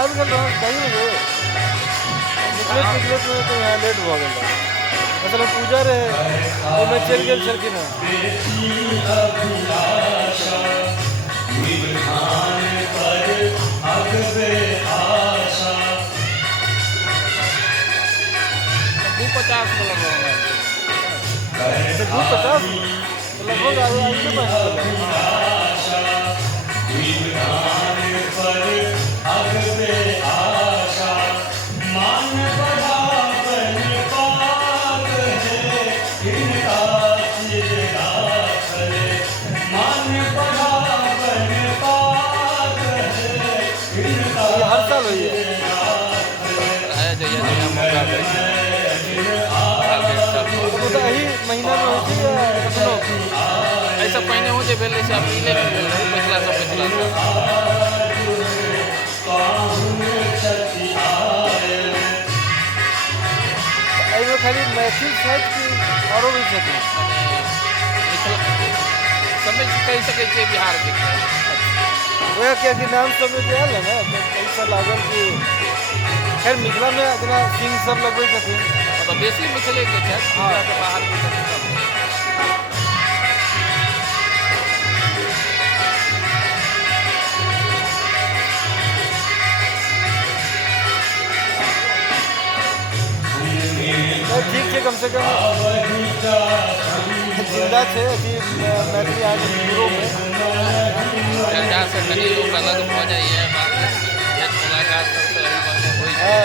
आबि गेल रहौं 2 बजे निकलैत में तो यहाँ लेट भऽ गेल रहै। मतलब पूजा रहे ओहिमे चलि गेल छलखिन हँ। दू 50 में लगभग अच्छा 250 लगभग आगे पास ये हर साल हुई है। है जो ये मौका दे वो तो यही महीना में होती है अपनो ऐसा पहले हो जे भेल से अप्रैल में भेल रहे पिछला एहिमे खाली मैथिल छथि कि औरो भी छथिन? समझ कहि सकै छियै बिहार के वह क्या कि नाम सब में आयल है ना तो ऐसा लागल कि खैर मिथिला में जेना सिंह सब लगबै छथिन मतलब बेसी मिथिले के छथि मिथिला के बाहर के छथिन सब। ठीक है कम से कम जिंदा छै अथी मैथिली आज शुरू में चर्चा से कनी लोग अलग भऽ जाइए बात मुलाकात सब तो एहि बारे में होइ छै।